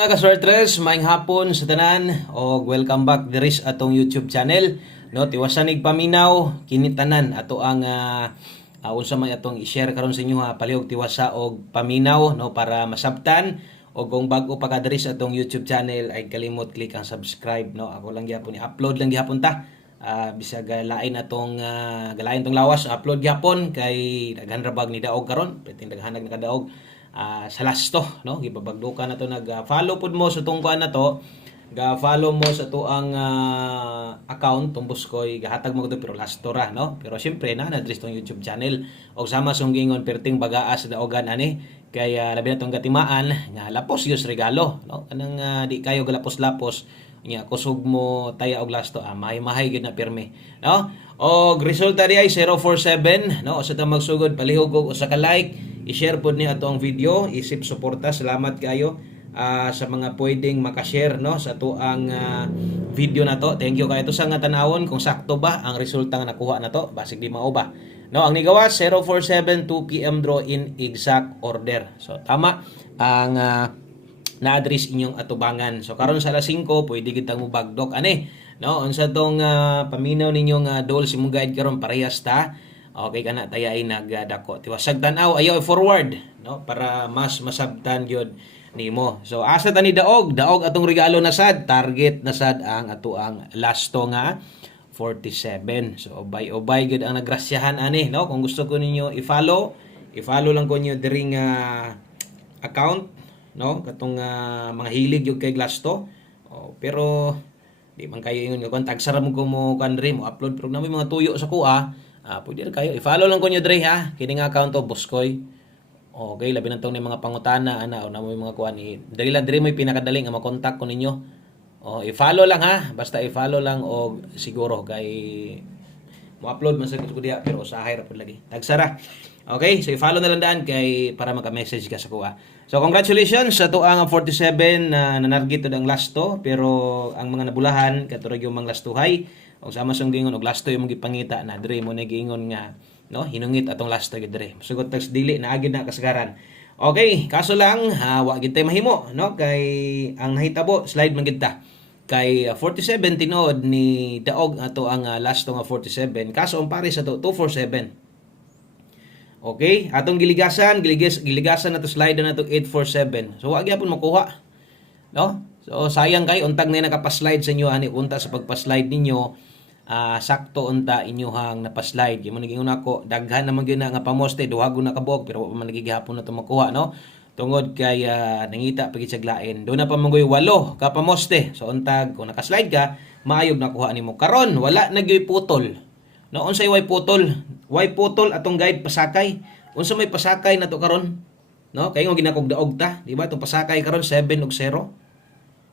Mga ka-sortress, maayong hapon sa tanan o welcome back diri sa atong YouTube channel. No, tiwasanig paminaw kini tanan ato ang unsa may atong i-share karon sa inyo palihog tiwasa og paminaw no para masabtan o kung bago pa ka diri sa atong YouTube channel ay kalimot click ang subscribe no. Ako lang gyapon i-upload lang gyapon ta. Bisag lain atong galain tong lawas upload gyapon kay daghan ra bag ni daog karon, preteng daghanag na kadaog. Sa last to no gipabagdukan na to nag-follow pud mo sa tong kuan na to ga-follow mo sa to ang account tumbos koy gahatag mo to pero last to ra no pero syempre na address tong YouTube channel og sama sung gingon perting bagaa sa daogan ani kay labi na tong gatimaan nga lapos yus regalo no kanang di kayo galapos-lapos nya kusog mo taya og last to mahay-mahay gyud na pirmi no og resulta di ay 047 no usa ta magsugod palihog og usa ka like i-share pod ni ato ang video isip suporta salamat kayo sa mga pwedeng makashare no sa to ang video na to thank you kayo to sa nga tanawon kung sakto ba ang resulta nga nakuha na to basig di mao ba no ang nigawas 047 2 PM draw in exact order so tama ang na-address inyong atubangan. So karon sa alas 5 pwede kitang mubagdok ani. No, unsa tong paminaw ninyong dol si mong guide karon parehas ta. Okay kana tayay nagdako. Tiwasag tan-aw ayaw forward no para mas masabtan gyud nimo. So asa ta ni daog atong regalo na sad, target na sad ang ato ang lasto nga 47. So obay gyud ang nagrasyahan ani no. Kung gusto ko ninyo i-follow lang ko niyo diri nga account no katong mga hilig yung kay Glasto pero di man kayo ingon nga tag sara mo ko mo kanri mo upload pero na may mga tuyo sa kuha pwede ra kayo i-follow lang ko nyo dre ha kini nga account of Boskoy okay labi nang tong ni mga pangutana ana o na mo mga kuha ni dali lang dre may pinakadali nga makontak ko ninyo i-follow lang ha basta i-follow lang og siguro kay mo upload man sa ko diha pero usahay ra pud lagi tagsara. Okay, so i-follow na lang daan kay para maka-message ka sa kuha. So congratulations sa tuang 47 na nanargit ang lasto pero ang mga nabulahan katurog yung mga lastuhay og sama sang gingon og lasto yung gipangita na dire mo na giingon nga no hinungit atong lasto gid dire. Sugot tags dili na agid na kasagaran. Okay, kaso lang wa gid tay mahimo no kay ang nahitabo slide man gid ta. Kay 47 tinuod ni daog ato ang lasto nga 47 kaso ang pares ato 247. Okay, atong giligasan na to slide na to 847. So wa gyapon makuha. No? So sayang kay untag na nakapaslide sa inyo ani unta sa pagpa-slide ninyo sakto unta inyohang napaslide. Yung naging una ko daghan naman gyud na nga pamoste duhagon na kabog pero wa man gihapon na to makuha no. Tungod kay nangita pagit sa glain. Do na pa mangoy 8 ka pamoste. So untag kung nakaslide ka maayog nakuha nimo. Karon wala na gyud putol. No, unsay way putol? Way putol atong guide pasakay. Unsa may pasakay nato karon? No, kay ngo ginakog-daog ta, di ba? Atong pasakay karon 7 ug 0.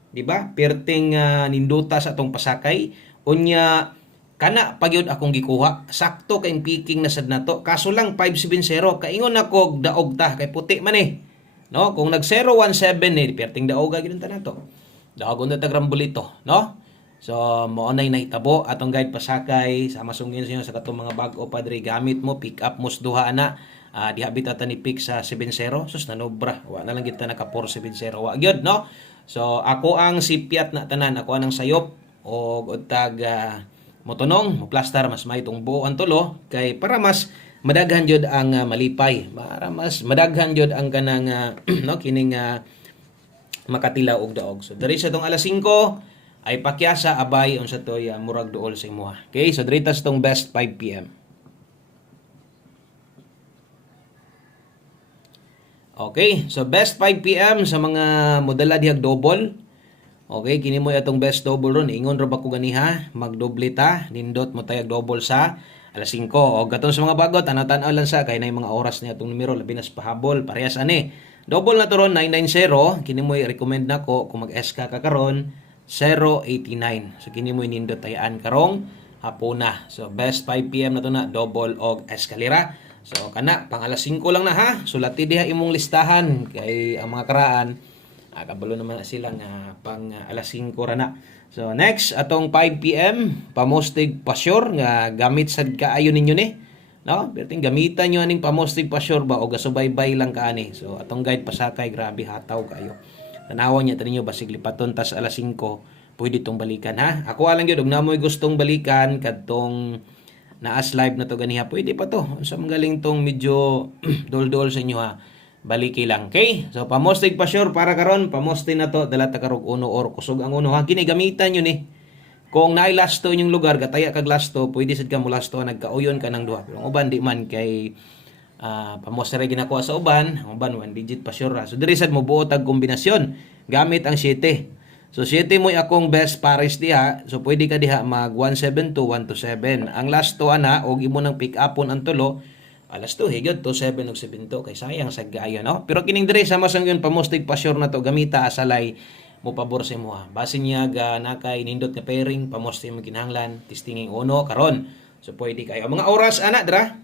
Di ba? Perting ninduta sa atong pasakay. Unya kana pagyud akong gikuha. Sakto kay picking na sad nato. Kaso lang 570 kaingon nako daog ta kay puti man eh. No, kung nag 017 eh perting daog gyud ta nato. Daog unta tag rambulito, no? So, mo na nahitabo atong guide pasakay sama sungin sa inyo sa katong mga bag-o padre gamit mo pick up mos duha ana dihabit ata ni pick sa 70 sus nanobra wa na lang kita naka 470 wa gyud no. So ako ang sipiat na tanan ako anang sayop og tag motonong mo plaster mas may tong buo ang tulo kay para mas madaghan jud ang malipay para mas madaghan jud ang kanang no kining makatilaw og daog. So diri sa tong alas 5 ay pakyasa abay unsa toy murag duol sa imuha. Okay, so diri tas tong best 5 PM. Okay, so best 5 PM sa mga modala dihag double. Okay, kini mo atong best double ron. Ingon ra ba ko ganiha, magdoble ta, nindot mo tayag double sa alas 5. O katong sa mga bago tanaw-tanaw lang sa kay nay mga oras ni atong numero labi na sa pahabol, parehas ani. Double na to ron 990, kini mo i-recommend nako kung mag-SK ka karon 089. So kini mo inindot tayaan karong hapuna. So best 5 PM na to na double og eskalera. So kana pang alas 5 lang na ha. Sulati diha imong listahan kay ang mga karaan kabalo naman na sila nga pang alas 5 ra na. So next atong 5 PM pamostig pasyor nga gamit sad kaayo ninyo ni. No? Perting gamitan nyo aning pamostig pasyor ba o gasubaybay lang ka ani. So atong guide pasakay grabe hataw kayo. Tanawon niya taninyo basig lipaton tas alas 5 pwede tong balikan ha. Ako alang gyud og namoy gustong balikan kadtong naas live na to ganiha pwede pa to. Unsa man galing tong medyo dol-dol sa inyo ha. Baliki lang. Okay? So pamostig pa sure para karon pamostig na to dala ta karog uno or kusog ang uno ha. Kini gamitan yun eh. Kung naay lasto inyong lugar, gataya kag lasto, pwede sad ka mo lasto nagkauyon ka ng duha. Pero ang uban di man kay pamoster ginakuha sa uban, ang uban 1 digit pa sure. So diri sad mo buot og kombinasyon gamit ang 7. So 7 mo akong best pares diha. So pwede ka diha mag 172 127. Ang lasto ana og imo nang pick upon ang tulo alas 2 higod to 7 ug 7 kay sayang sa gayo no. Pero kining diri sama sang yun pamostig pa sure na to gamita asalay mo pabor sa imo ha. Base niya ga nakay nindot nga pairing pamoste mo kinahanglan testinging uno karon. So pwede kayo. Mga oras ana dra.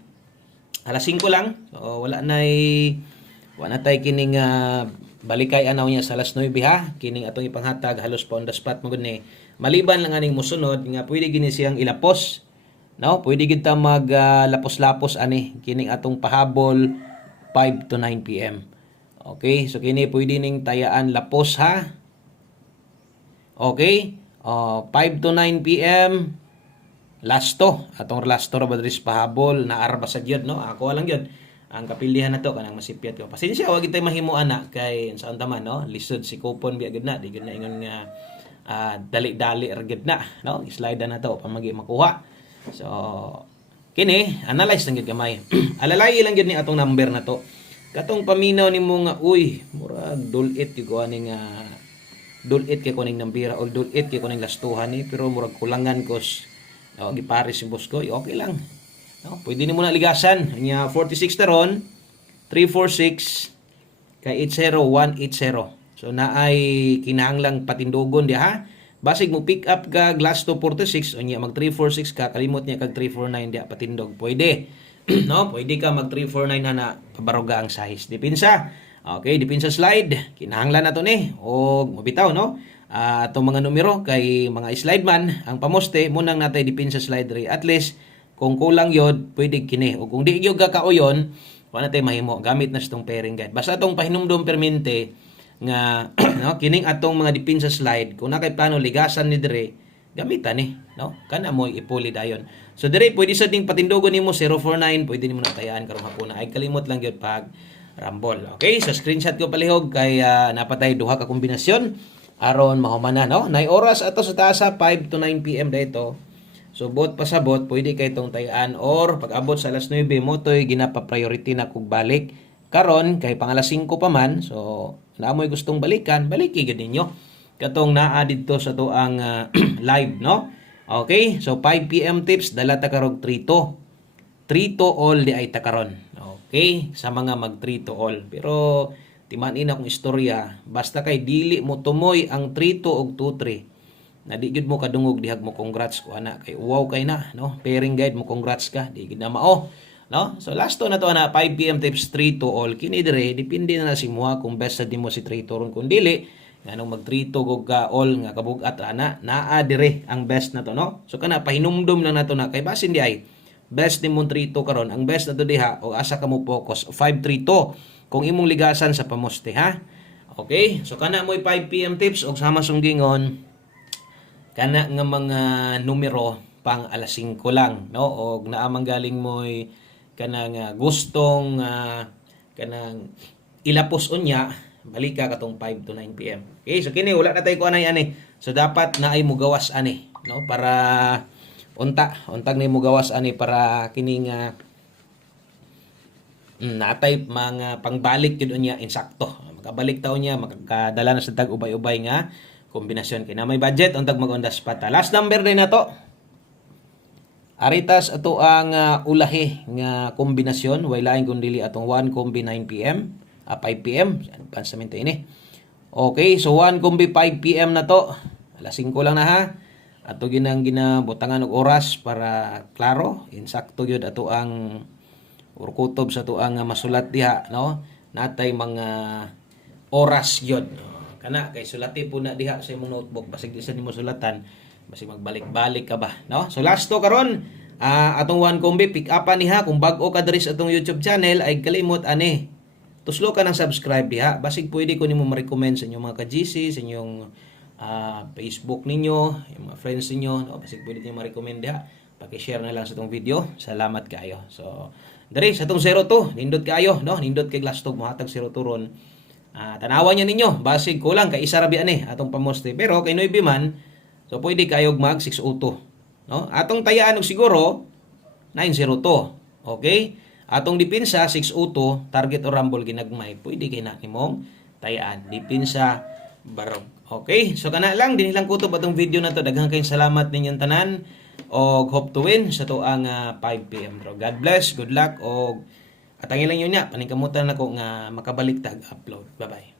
Alas 5 lang. So wala tay kining balikay anaw niya sa alas 9 ha. Kining atong ipanghatag halos pa on the spot mo gud ni. Maliban lang aning mosunod nga pwede gini siyang ilapos. No, pwede gid ta mag lapos-lapos ani kining atong pahabol 5 to 9 PM. Okay, so kini pwede ning tayaan lapos ha. Okay? 5 to 9 PM lasto. Atong lasto ra ba diri pahabol na arba sa gyud no. Ako lang gyud. Ang kapilihan na to kanang masipyat ko. Pasensya wa gid tay mahimuan na kay saan taman no. Lisod si kupon biya gid na. Di gid na ingon nga dali-dali ra gid na no. Slide na to pamagi makuha. So kini analyze lang gid gamay. Alalay lang gid ni atong number na to. Katong paminaw nimo nga uy, murag dulit gyud ko ani nga dulit kay kuning nambira o dulit kay kuning lastuhan ni pero murag kulangan kos gipares si boss ko okay lang no pwede nimo na ligasan nya 46 taron 346 kay 80180 so naay kinahanglang patindogon di ha basig mo pick up ka glass to 46 unya mag 346 ka kalimot niya kag 349 di patindog pwede no pwede ka mag 349 na pabaruga ang size dipinsa. Okay, dipinsa slide, kinahanglan nato ni og mabitaw no. Atong mga numero kay mga slide man ang pamoste munang natay dipinsa slide ri at least kung kulang yod pwede kini o kung di gyud ka kauyon wala tay mahimo gamit na stong pairing guide. Basta atong pahinumdom permente nga no kining atong mga dipinsa slide kung nakay plano ligasan ni dire gamitan ni no kana mo ipuli dayon. So dire pwede sa ding patindogon nimo 049 pwede nimo natayaan karong hapon ay kalimot lang gyud pag Rambol. Okay, so screenshot ko palihog kay napatay duha ka kombinasyon aron mahumana no. Nay oras ato sa taasa 5 to 9 PM dayto. So bot pasabot pwede kay tong tayan or pag abot sa alas 9 mo toy ginapa-priority na kog balik. Karon kay pang alas 5 pa man. So naamoy gustong balikan, baliki gid ninyo. Katong naa didto sa to ang live no. Okay, so 5 PM tips dala ta karog 3 to. 3 to all di ay ta karon. Okay, sa mga mag 3 to all. Pero timanin akong istorya, basta kay dili mo tumoy ang 3 to og 2 3. Na di gid mo kadungog dihag mo congrats ko ana kay wow kay na no. Pairing guide mo congrats ka, di gid na mao. No? So last to na to na 5 PM tips 3 to all. Kini dire depende na si mo kung best sa mo si 3 to ron kung dili nganong mag 3 to og ka all nga kabug-at ana naa dire ang best na to no. So kana pahinumdom lang nato na kay basin di ay best ni mong 3-2 karon ang best na to diha o asa ka mo focus 5-3-2 kung imong ligasan sa pamoste ha. Okay, so kana mo'y 5 PM tips og sama sunggingon kana nga mga numero pang alas 5 lang no og naamang galing mo'y kanang gustong kanang ilapos unya balik ka katong 5 to 9 PM. Okay, so kini wala na tay ko anay ani. So dapat naay mo gawas ani no para untag ni mo gawas ani para kining natay mga pangbalik yun niya insakto makabalik taon niya makadala na sa tag ubay-ubay nga kombinasyon kay na may budget untag mag-on the spot. Last number din na to aritas ato ang ulahi nga kombinasyon way lain kun dili atong 1 kombi 9 PM 5 PM ano pansamento ini. Okay, so 1 kombi 5 PM na to alas 5 lang na ha. Ato ginang ginabutangan og oras para klaro insakto gyud ato ang urkutob sa ato ang masulat diha no natay mga oras gyud kana kay sulati po na diha sa imong notebook basig di sa nimo sulatan basig magbalik-balik ka ba no. So last to karon atong 1 kombi pick up niha kung bag-o ka diri sa atong YouTube channel ay kalimot ani tuslo ka ng subscribe diha. Basig pwede ko nimo ma-recommend sa inyong mga ka-GC, sa inyong Facebook ninyo, yung mga friends ninyo, no? Basig pwede niyo ma-recommend diha. Paki-share na lang sa itong video. Salamat kayo. So, diri sa itong 02, nindot kayo, no? Nindot kay Glastog, mahatag 02 ron. Tanawan niya ninyo, basig kulang kay isa rabi ani atong pamoste. Pero kay Noy Biman, so pwede kayo mag 602, no? Atong tayaan og siguro 902. Okay? Atong depensa 602, target o rumble ginagmay, pwede kay na nimong tayaan. Depensa barog. Okay? So kana lang dinhi lang kutob atong video na to. Daghang kayong salamat ninyong tanan og hope to win sa tuang 5 PM draw. God bless, good luck og atangin lang yun niya paningkamutan nako nga makabalik tag upload. Bye bye.